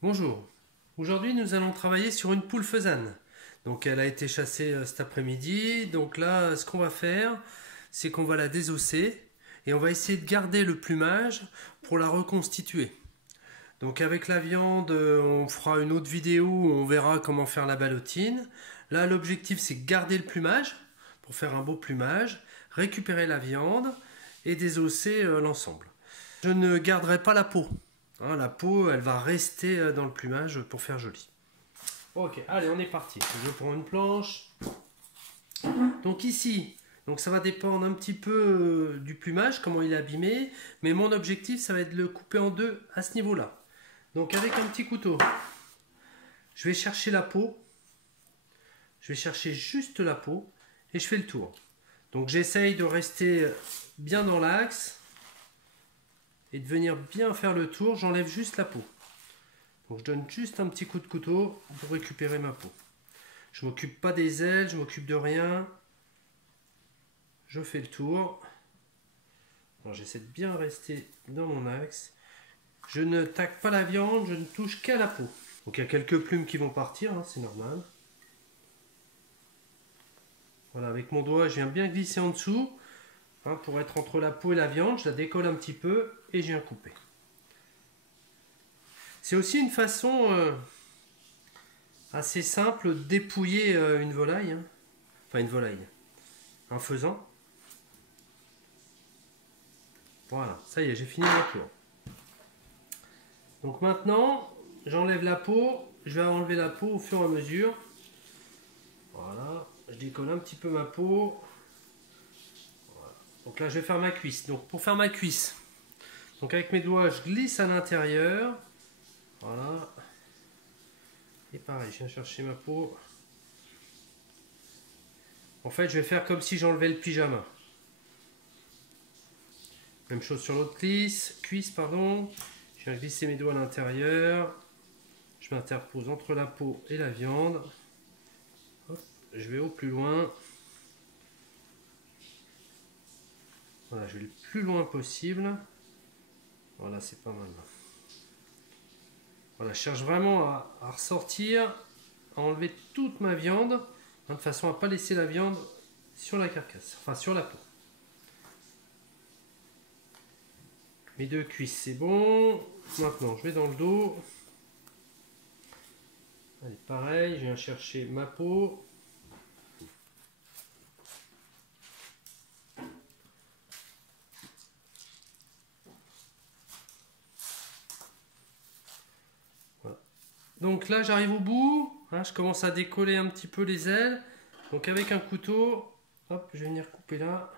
Bonjour, aujourd'hui nous allons travailler sur une poule faisane. Donc elle a été chassée cet après-midi, donc là ce qu'on va faire c'est qu'on va la désosser et on va essayer de garder le plumage pour la reconstituer. Donc avec la viande on fera une autre vidéo où on verra comment faire la ballotine. Là l'objectif c'est garder le plumage pour faire un beau plumage, récupérer la viande et désosser l'ensemble. Je ne garderai pas la peau. Hein, la peau, elle va rester dans le plumage pour faire joli. Ok, allez, on est parti. Je prends une planche. Donc ici, donc ça va dépendre un petit peu du plumage, comment il est abîmé. Mais mon objectif, ça va être de le couper en deux à ce niveau-là. Donc avec un petit couteau, je vais chercher la peau. Je vais chercher juste la peau et je fais le tour. Donc j'essaye de rester bien dans l'axe et de venir bien faire le tour. J'enlève juste la peau. Donc je donne juste un petit coup de couteau pour récupérer ma peau. Je ne m'occupe pas des ailes, je m'occupe de rien. Je fais le tour. J'essaie de bien rester dans mon axe. Je ne taque pas la viande, je ne touche qu'à la peau. Donc il y a quelques plumes qui vont partir, hein, c'est normal. Voilà, avec mon doigt, je viens bien glisser en dessous. Hein, pour être entre la peau et la viande, je la décolle un petit peu et je viens couper. C'est aussi une façon assez simple de dépouiller une volaille. Hein. Enfin une volaille. Un faisan. Voilà, ça y est, j'ai fini mon tour. Donc maintenant, j'enlève la peau. Je vais enlever la peau au fur et à mesure. Voilà, je décolle un petit peu ma peau. Voilà. Donc là, je vais faire ma cuisse. Donc pour faire ma cuisse, donc avec mes doigts, je glisse à l'intérieur. Voilà. Et pareil, je viens chercher ma peau. En fait, je vais faire comme si j'enlevais le pyjama. Même chose sur l'autre cuisse, pardon. Je viens glisser mes doigts à l'intérieur. Je m'interpose entre la peau et la viande. Hop, je vais au plus loin. Voilà, je vais le plus loin possible. Voilà, c'est pas mal. Voilà, je cherche vraiment à ressortir, à enlever toute ma viande, hein, de façon à ne pas laisser la viande sur la carcasse, enfin sur la peau. Mes deux cuisses, c'est bon. Maintenant, je vais dans le dos. Allez, pareil, je viens chercher ma peau. Voilà. Donc là, j'arrive au bout. Hein, je commence à décoller un petit peu les ailes. Donc avec un couteau, hop, je vais venir couper là.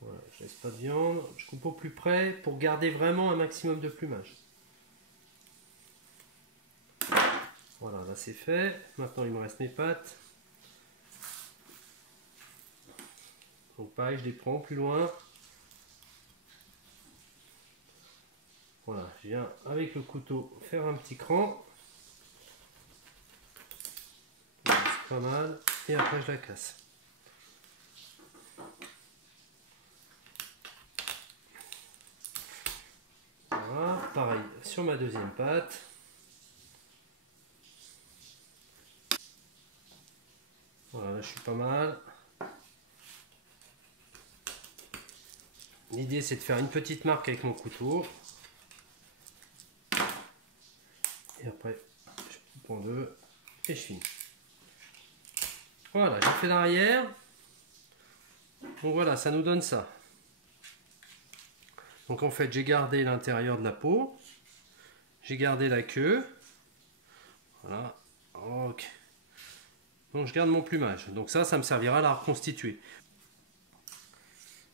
Voilà, je laisse pas de viande. Je coupe au plus près pour garder vraiment un maximum de plumage. Voilà, là c'est fait. Maintenant, il me reste mes pattes. Donc pareil, je les prends plus loin. Voilà, je viens avec le couteau faire un petit cran. C'est pas mal. Et après, je la casse. Voilà, pareil sur ma deuxième patte. Voilà, là je suis pas mal. L'idée c'est de faire une petite marque avec mon couteau. Et après, je coupe en deux et je finis. Voilà, j'ai fait l'arrière. Donc voilà, ça nous donne ça. Donc en fait, j'ai gardé l'intérieur de la peau. J'ai gardé la queue. Voilà. Ok. Donc je garde mon plumage. Donc ça me servira à la reconstituer.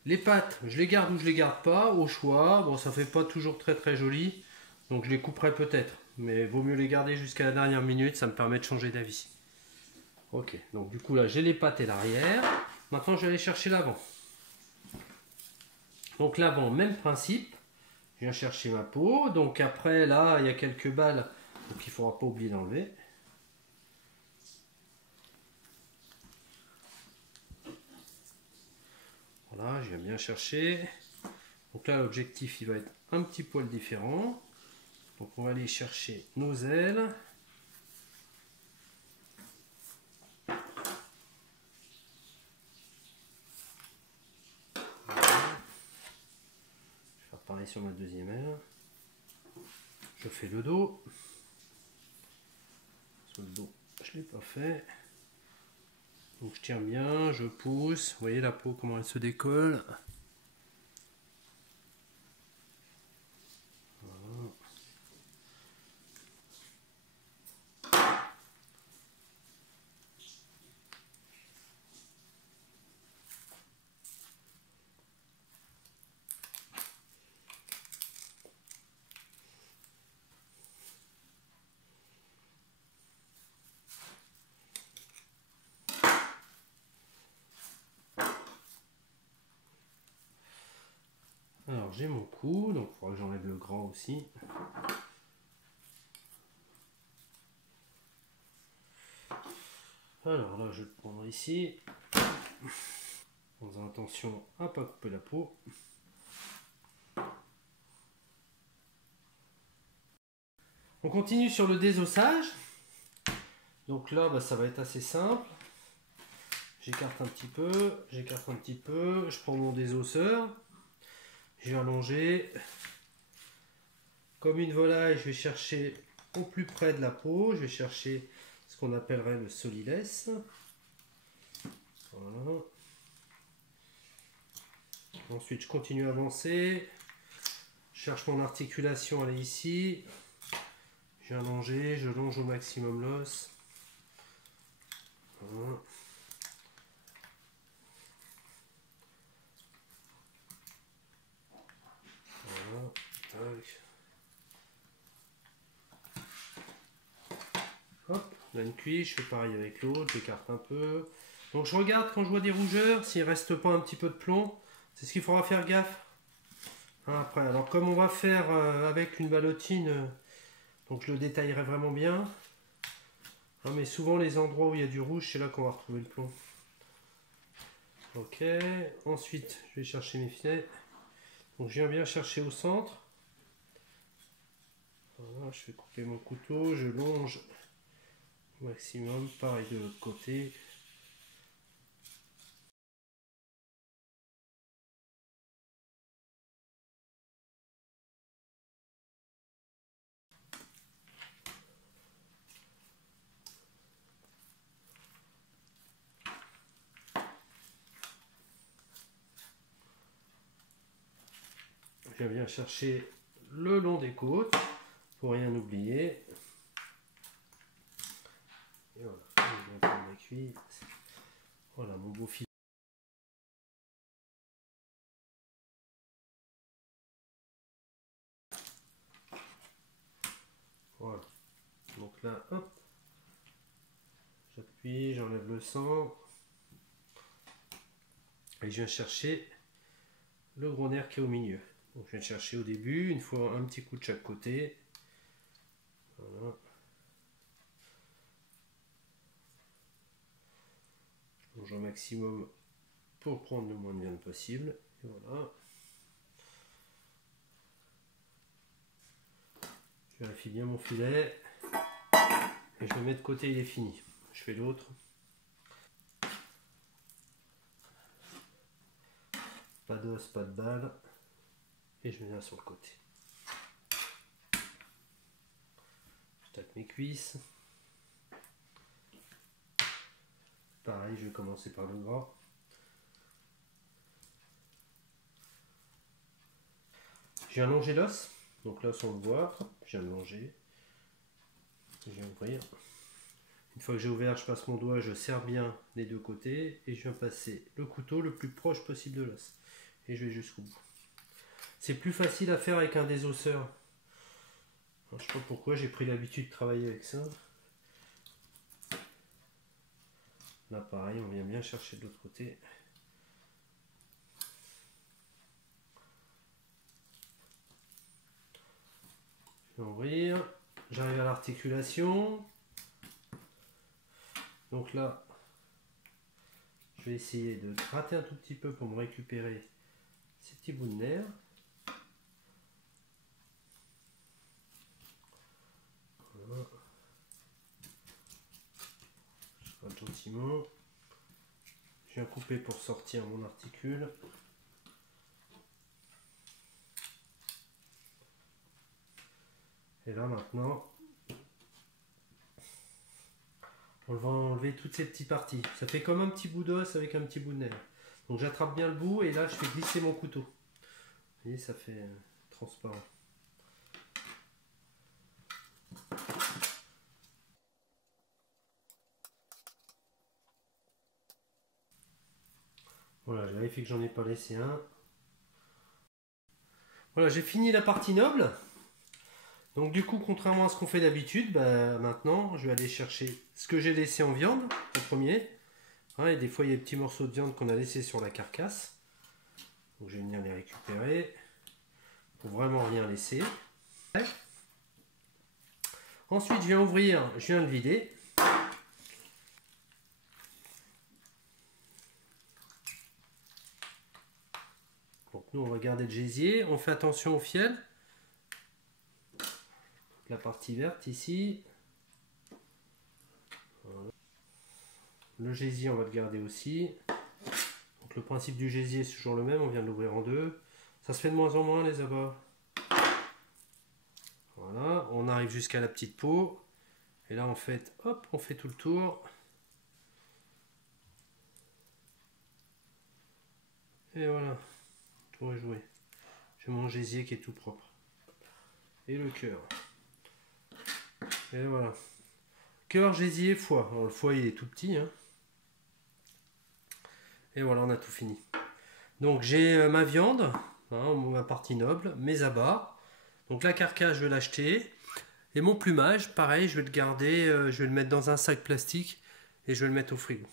Les pattes, je les garde ou je les garde pas, au choix. Bon, ça fait pas toujours très joli. Donc je les couperai peut-être. Mais vaut mieux les garder jusqu'à la dernière minute. Ça me permet de changer d'avis. Ok, donc du coup là, j'ai les pattes et l'arrière. Maintenant, je vais aller chercher l'avant. Donc l'avant, même principe. Je viens chercher ma peau. Donc après, là, il y a quelques balles. Donc il ne faudra pas oublier d'enlever. Voilà, je viens bien chercher. Donc là, l'objectif, il va être un petit poil différent. Donc on va aller chercher nos ailes. Je vais faire pareil sur ma deuxième aile. Je fais le dos. Sur le dos, je ne l'ai pas fait. Donc je tiens bien, je pousse. Vous voyez la peau, comment elle se décolle. Voilà. Alors j'ai mon cou, donc il faudra que j'enlève le gras aussi. Alors là je vais le prendre ici, en faisant attention à ne pas couper la peau. On continue sur le désossage. Donc là bah, ça va être assez simple. J'écarte un petit peu, je prends mon désosseur, je vais allonger. Comme une volaille, je vais chercher au plus près de la peau, je vais chercher ce qu'on appellerait le solilès. Voilà. Ensuite, je continue à avancer. Je cherche mon articulation, elle est ici. Je vais allonger, je longe au maximum l'os. Voilà. Voilà. Tac. Hop, là une cuisse, je fais pareil avec l'autre, j'écarte un peu. Donc je regarde quand je vois des rougeurs, s'il ne reste pas un petit peu de plomb. C'est ce qu'il faudra faire gaffe. Après, alors comme on va faire avec une ballotine, donc je le détaillerai vraiment bien. Hein, mais souvent les endroits où il y a du rouge, c'est là qu'on va retrouver le plomb. Ok, ensuite je vais chercher mes filets. Donc je viens bien chercher au centre. Voilà, je fais couper mon couteau, je longe au maximum, pareil de l'autre côté. Je viens bien chercher le long des côtes pour rien oublier. Et voilà, je viens prendre la cuisse. Voilà mon beau filet. Voilà. Donc là, hop, j'appuie, j'enlève le sang. Et je viens chercher le gros nerf qui est au milieu. Donc je viens chercher au début, une fois un petit coup de chaque côté. Voilà. Je longe au maximum pour prendre le moins de viande possible. Et voilà. Je vérifie bien mon filet. Et je le mets de côté, il est fini. Je fais l'autre. Pas d'os, pas de balle. Et je mets là sur le côté. Je tape mes cuisses. Pareil, je vais commencer par le gras. J'ai allongé l'os. Donc l'os on le voit. J'ai allongé. Je vais ouvrir. Une fois que j'ai ouvert, je passe mon doigt, je serre bien les deux côtés. Et je viens passer le couteau le plus proche possible de l'os. Et je vais jusqu'au bout. C'est plus facile à faire avec un désosseur. Je ne sais pas pourquoi j'ai pris l'habitude de travailler avec ça. Là pareil, on vient bien chercher de l'autre côté. Je vais ouvrir. J'arrive à l'articulation. Donc là, je vais essayer de gratter un tout petit peu pour me récupérer ces petits bouts de nerfs. compartiment. Je viens couper pour sortir mon articule. Et là maintenant, on va enlever toutes ces petites parties. Ça fait comme un petit bout d'os avec un petit bout de nerf. Donc j'attrape bien le bout et là je fais glisser mon couteau. Vous voyez, ça fait transparent. Voilà, je vérifie que j'en ai pas laissé un. Voilà, j'ai fini la partie noble. Donc du coup, contrairement à ce qu'on fait d'habitude, maintenant, je vais aller chercher ce que j'ai laissé en viande, en premier. Et des fois, il y a des petits morceaux de viande qu'on a laissés sur la carcasse. Donc je vais venir les récupérer pour vraiment rien laisser. Ensuite, je viens ouvrir, je viens le vider. Donc nous, on va garder le gésier. On fait attention au fiel. La partie verte ici. Voilà. Le gésier, on va le garder aussi. Donc le principe du gésier, c'est toujours le même. On vient de l'ouvrir en deux. Ça se fait de moins en moins, les abats. Voilà. On arrive jusqu'à la petite peau. Et là, en fait, hop, on fait tout le tour. Et voilà. Tout est joué. J'ai mon gésier qui est tout propre. Et le cœur. Et voilà. Cœur, gésier, foie. Alors, le foie, il est tout petit. Et voilà, on a tout fini. Donc, j'ai ma viande, ma partie noble, mes abats. Donc, la carcasse, je vais l'acheter. Et mon plumage, pareil, je vais le garder, je vais le mettre dans un sac plastique et je vais le mettre au frigo.